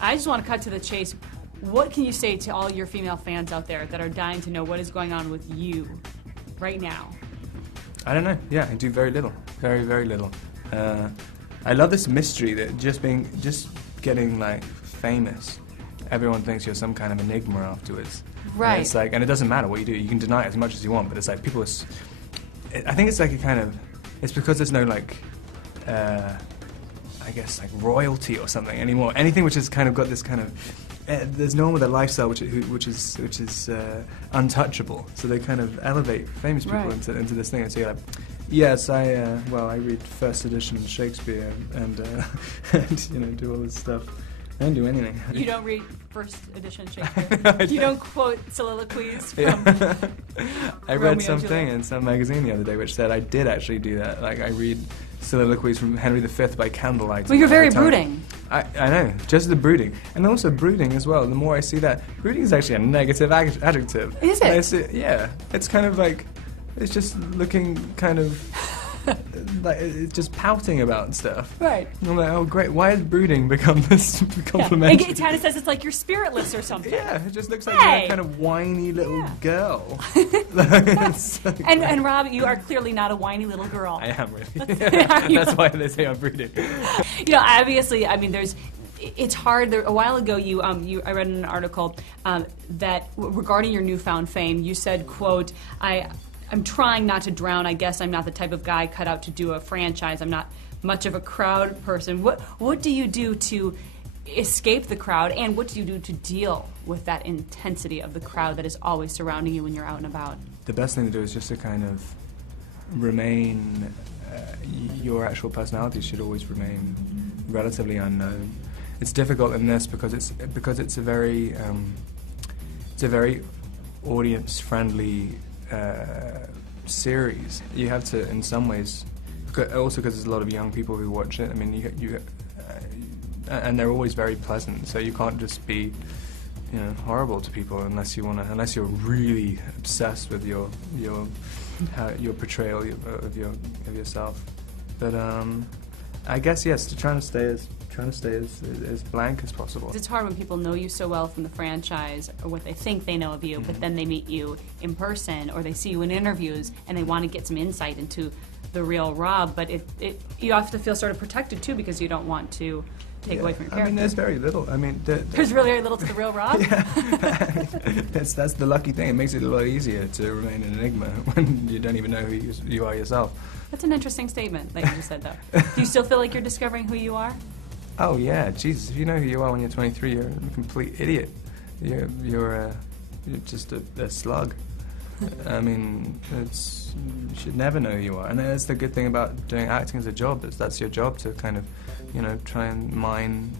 I just want to cut to the chase. What can you say to all your female fans out there that are dying to know what is going on with you right now? I don't know. Yeah, I do very little. Very, very little. I love this mystery that just getting like famous. Everyone thinks you're some kind of enigma afterwards. Right. And it's like, and it doesn't matter what you do. You can deny it as much as you want, but it's like people are. I think it's like a kind of. It's because there's no like. I guess like royalty or something anymore. Anything which has kind of got this kind of. There's no one with a lifestyle which is untouchable. So they kind of elevate famous people into this thing. And so you're like, yes, I read first edition Shakespeare and and do all this stuff. I don't do anything. You don't read first edition Shakespeare? You don't quote soliloquies from I read something in some magazine the other day which said I did actually do that. Like I read soliloquies from Henry V by candlelight. Well, you're very brooding. I know, just the brooding. And also brooding as well. The more I see that, brooding is actually a negative adjective. Is it? Yeah. It's kind of like, it's just looking kind of... like it's just pouting about stuff. Right. And I'm like, oh great, why has brooding become this complimentary? Yeah. It kind of says it's like you're spiritless or something. Yeah, it just looks like you're a kind of whiny little girl. And Rob, you are clearly not a whiny little girl. I am really. That's why they say I'm brooding. Obviously, I mean, it's hard. A while ago, I read in an article that regarding your newfound fame, you said, quote, I'm trying not to drown. I guess I'm not the type of guy cut out to do a franchise. I'm not much of a crowd person. What do you do to escape the crowd, and what do you do to deal with that intensity of the crowd that is always surrounding you when you're out and about? The best thing to do is just to kind of remain, your actual personality should always remain relatively unknown. It's difficult in this because it's a very audience-friendly series. You have to, in some ways, also because there's a lot of young people who watch it. I mean, and they're always very pleasant. So you can't just be, horrible to people unless you're really obsessed with your portrayal of yourself. But I guess yes, trying to stay as blank as possible. It's hard when people know you so well from the franchise, or what they think they know of you, but then they meet you in person, or they see you in interviews, and they want to get some insight into the real Rob. But you have to feel sort of protected too, because you don't want to take away from your character. I mean, there's very little. I mean, there's really very little to the real Rob. Yeah, that's the lucky thing. It makes it a lot easier to remain an enigma when you don't even know who you are yourself. That's an interesting statement that you just said, though. Do you still feel like you're discovering who you are? Oh yeah, Jesus! If you know who you are when you're 23, you're a complete idiot. You're just a slug. I mean, you should never know who you are, and that's the good thing about doing acting as a job. That's your job to kind of, try and mine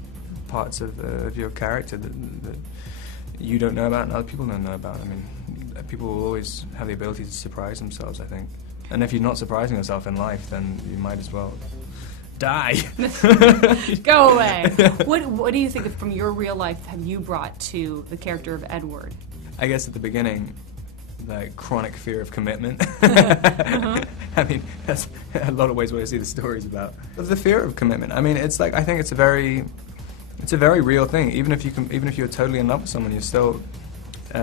parts of your character that you don't know about and other people don't know about. I mean, people will always have the ability to surprise themselves, I think. And if you're not surprising yourself in life, then you might as well die. Go away. What do you think from your real life have you brought to the character of Edward? I guess at the beginning, like chronic fear of commitment. I mean, that's a lot of ways what I see the stories about. But the fear of commitment. I mean, it's like, I think it's a very real thing. Even if you're totally in love with someone, you're still, it's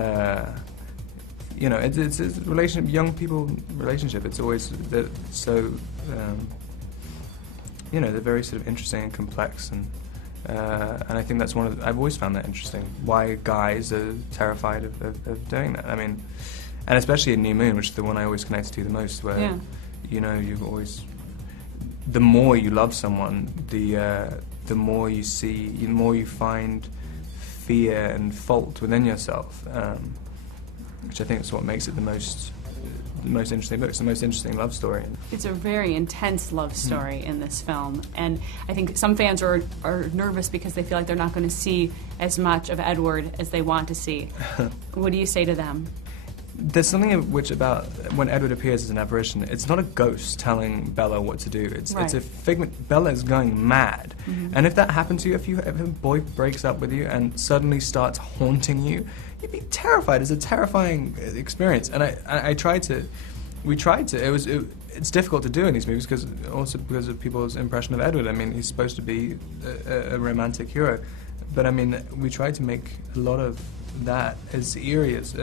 a relationship, young people relationship. It's always so. They're very sort of interesting and complex, and I think that's I've always found that interesting. Why guys are terrified of doing that. I mean, and especially in New Moon, which is the one I always connected to the most, where you've always, the more you love someone, the more you see, the more you find fear and fault within yourself, which I think is what makes it the most interesting book. It's the most interesting love story. It's a very intense love story in this film, and I think some fans are nervous because they feel like they're not going to see as much of Edward as they want to see. What do you say to them? There's something about when Edward appears as an apparition. It's not a ghost telling Bella what to do. It's a figment. Bella is going mad, and if that happened to you, if a boy breaks up with you and suddenly starts haunting you, you'd be terrified. It's a terrifying experience, and we tried to. It's difficult to do in these movies because of people's impression of Edward. I mean, he's supposed to be a romantic hero, but I mean, we tried to make a lot of that as eerie as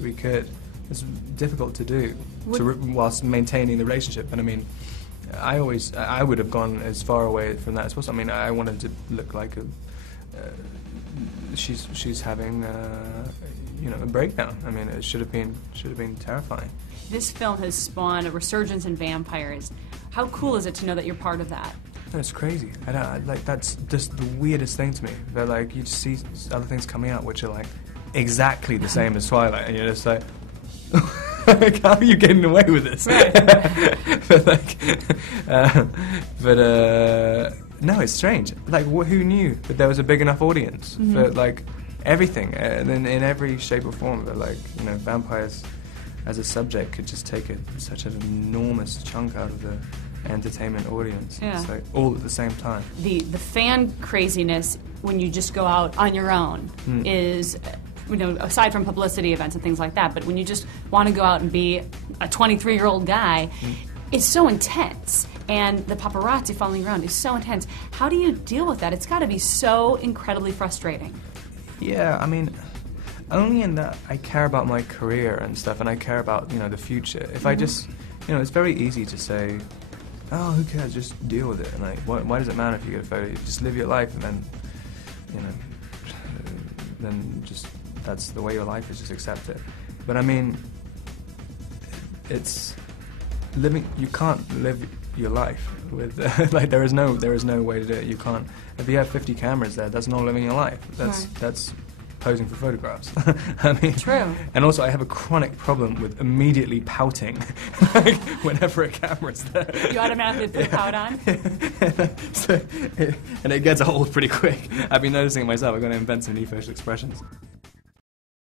we could. It's difficult to do whilst maintaining the relationship. And I mean, I would have gone as far away from that as possible. I mean, I wanted to look like she's having a breakdown. I mean, it should have been terrifying. This film has spawned a resurgence in vampires. How cool is it to know that you're part of that? That's crazy. That's just the weirdest thing to me. That like you just see other things coming out which are like exactly the same as Twilight, and you're just like, how are you getting away with this? Right. No, it's strange. Like, who knew that there was a big enough audience for like everything, and in every shape or form? That like vampires as a subject could just take such an enormous chunk out of the entertainment audience. Yeah. It's like all at the same time. The fan craziness when you just go out on your own is, aside from publicity events and things like that, but when you just want to go out and be a 23-year-old guy, it's so intense. And the paparazzi following you around is so intense. How do you deal with that? It's got to be so incredibly frustrating. Yeah, I mean, only in that I care about my career and stuff, and I care about, the future. If I just, it's very easy to say, oh, who cares, just deal with it. And like, why does it matter if you get a photo? You just live your life, and then just, that's the way your life is, just accept it. But I mean, it's living, you can't live your life with, like, there is no way to do it. You can't, if you have 50 cameras there, that's not living your life. That's posing for photographs. I mean, true. And also, I have a chronic problem with immediately pouting, like whenever a camera's there. You automatically put pout on. And it gets old pretty quick. I've been noticing it myself. I've got to invent some new facial expressions.